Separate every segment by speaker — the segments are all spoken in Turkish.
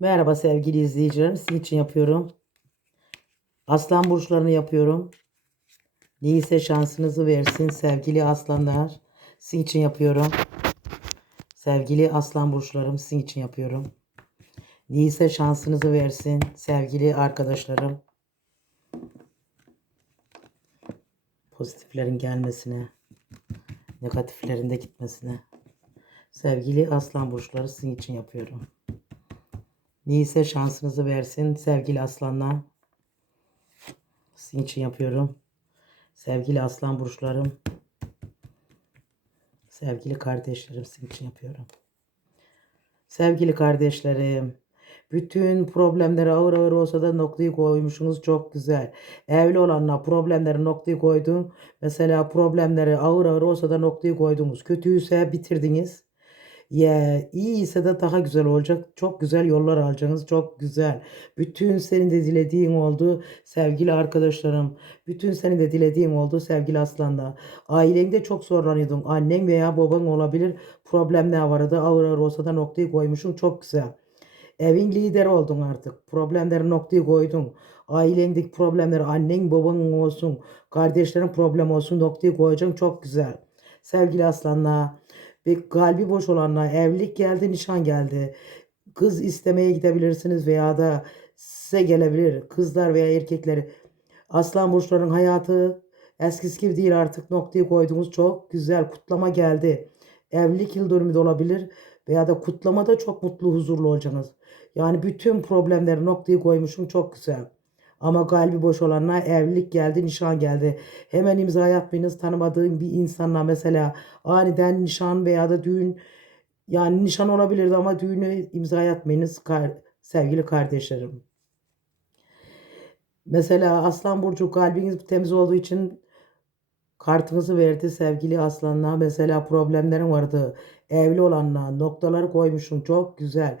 Speaker 1: Merhaba sevgili izleyicilerim. Sizin için yapıyorum. Aslan burçlarını yapıyorum. Neyse şansınızı versin sevgili aslanlar. Sizin için yapıyorum. Sevgili aslan burçlarım sizin için yapıyorum. Neyse şansınızı versin sevgili arkadaşlarım. Pozitiflerin gelmesine, negatiflerin de gitmesine. Sevgili aslan burçları sizin için yapıyorum. Neyse şansınızı versin sevgili aslanlar. Sizin için yapıyorum. Sevgili aslan burçlarım. Sevgili kardeşlerim sizin için yapıyorum. Sevgili kardeşlerim. Bütün problemleri ağır ağır olsa da noktayı koymuşsunuz çok güzel. Evli olanlar problemleri noktayı koydun. Mesela problemleri ağır ağır olsa da noktayı koydunuz. Kötüyse bitirdiniz. Ya iyi ise de daha güzel olacak. Çok güzel yollar alacaksınız. Çok güzel. Bütün senin de dilediğin oldu sevgili arkadaşlarım. Bütün senin de dilediğin oldu sevgili aslanlar. Ailende çok zorlanıyordun. Annen veya baban olabilir. Problemler vardı. Ağır ağır olsa da noktayı koymuşsun. Çok güzel. Evin lideri oldun artık. Problemleri noktayı koydun. Ailendeki problemleri annen baban olsun. Kardeşlerin problem olsun noktayı koyacaksın. Çok güzel. Sevgili aslanlar. Ve kalbi boş olanlar evlilik geldi, nişan geldi. Kız istemeye gidebilirsiniz veya da size gelebilir. Kızlar veya erkekleri. Aslan burçların hayatı eskisi gibi değil artık noktayı koydunuz. Çok güzel kutlama geldi. Evlilik yıl dönümü de olabilir veya da kutlamada çok mutlu huzurlu olacaksınız. Yani bütün problemleri noktayı koymuşum çok güzel. Ama kalbi boş olanlar evlilik geldi, nişan geldi. Hemen imza atmayınız tanımadığın bir insanla mesela aniden nişan veya da düğün yani nişan olabilirdi ama düğünü imza atmayınız kar, sevgili kardeşlerim. Mesela Aslan Burcu kalbiniz temiz olduğu için kartınızı verdi sevgili aslanlar. Mesela problemlerin vardı. Evli olanlar noktaları koymuşum çok güzel.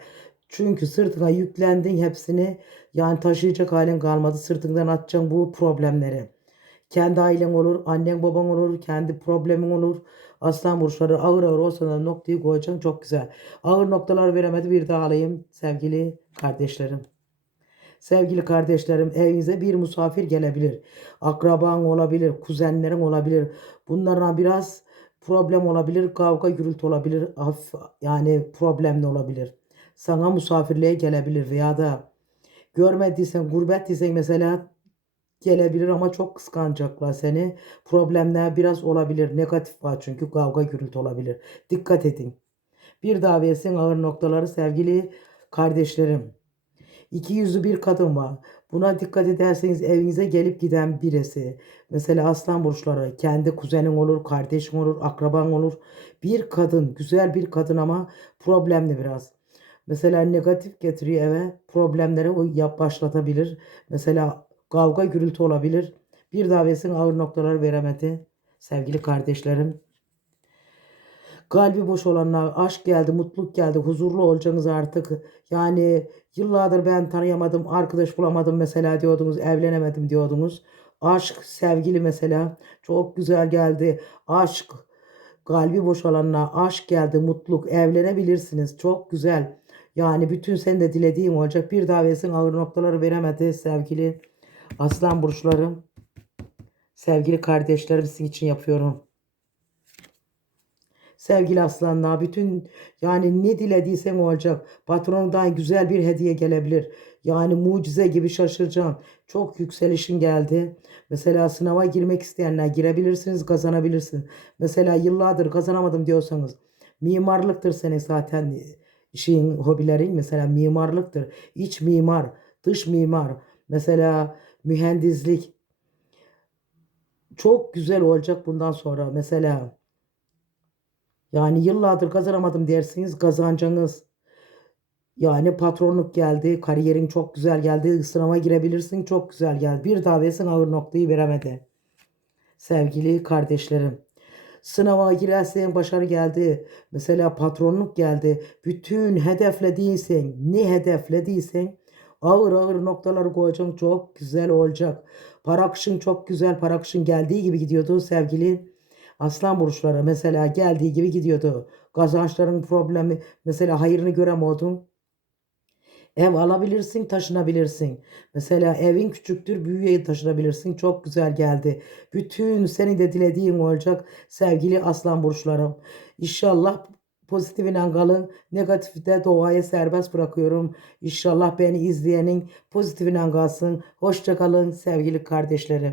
Speaker 1: Çünkü sırtına yüklendin hepsini yani taşıyacak halin kalmadı. Sırtından atacaksın bu problemleri. Kendi ailen olur, annen baban olur, kendi problemin olur. Aslan burçları ağır ağır olsa da noktayı koyacaksın çok güzel. Ağır noktalar veremedi bir daha alayım sevgili kardeşlerim. Sevgili kardeşlerim evinize bir misafir gelebilir. Akraban olabilir, kuzenlerin olabilir. Bunlarla biraz problem olabilir, kavga gürültü olabilir, yani problemli olabilir. Sana misafirliğe gelebilir veya da görmediysen, gurbettiysen mesela gelebilir ama çok kıskanacaklar seni. Problemler biraz olabilir. Negatif var çünkü kavga gürültü olabilir. Dikkat edin. Bir daha versin ağır noktaları sevgili kardeşlerim. İki yüzlü bir kadın var. Buna dikkat ederseniz evinize gelip giden birisi. Mesela aslan burçları kendi kuzenin olur, kardeşin olur, akraban olur. Bir kadın, güzel bir kadın ama problemli biraz. Mesela negatif getiriyor eve problemleri o yap başlatabilir. Mesela kavga gürültü olabilir. Bir davetin ağır noktalar veremedi. Sevgili kardeşlerim. Kalbi boş olanlar aşk geldi, mutluluk geldi, huzurlu olacaksınız artık. Yani yıllardır ben tanıyamadım, arkadaş bulamadım mesela diyordunuz, evlenemedim diyordunuz. Aşk, sevgili mesela çok güzel geldi. Aşk, kalbi boş olanlar aşk geldi, mutluluk, evlenebilirsiniz. Çok güzel. Yani bütün sen de dilediğin olacak. Bir davetin ağır noktaları veremedi sevgili aslan burçlarım. Sevgili kardeşlerim sizin için yapıyorum. Sevgili aslanlar bütün yani ne dilediysen olacak. Patronundan güzel bir hediye gelebilir. Yani mucize gibi şaşıracaksın. Çok yükselişin geldi. Mesela sınava girmek isteyenler girebilirsiniz, kazanabilirsiniz. Mesela yıllardır kazanamadım diyorsanız mimarlıktır senin zaten şeyin hobilerin mesela mimarlıktır. İç mimar, dış mimar, mesela mühendislik çok güzel olacak bundan sonra. Mesela yani yıllardır kazanamadım dersiniz kazanacağınız. Yani patronluk geldi, kariyerin çok güzel geldi, sınava girebilirsin çok güzel geldi. Bir davetin ağır noktayı veremedi. Sevgili kardeşlerim. Sınava girersen başarı geldi. Mesela patronluk geldi. Bütün hedeflediysen, ne hedeflediysen ağır ağır noktaları koyacaksın. Çok güzel olacak. Para akışın çok güzel. Para akışın geldiği gibi gidiyordu sevgili aslan burçları. Mesela geldiği gibi gidiyordu. Kazançların problemi mesela hayırını göremiyordun. Ev alabilirsin, taşınabilirsin. Mesela evin küçüktür, büyüye taşınabilirsin. Çok güzel geldi. Bütün senin de dilediğin olacak sevgili aslan burçlarım. İnşallah pozitifine kalın. Negatifi de doğaya serbest bırakıyorum. İnşallah beni izleyenin pozitifine kalsın. Hoşça kalın sevgili kardeşlerim.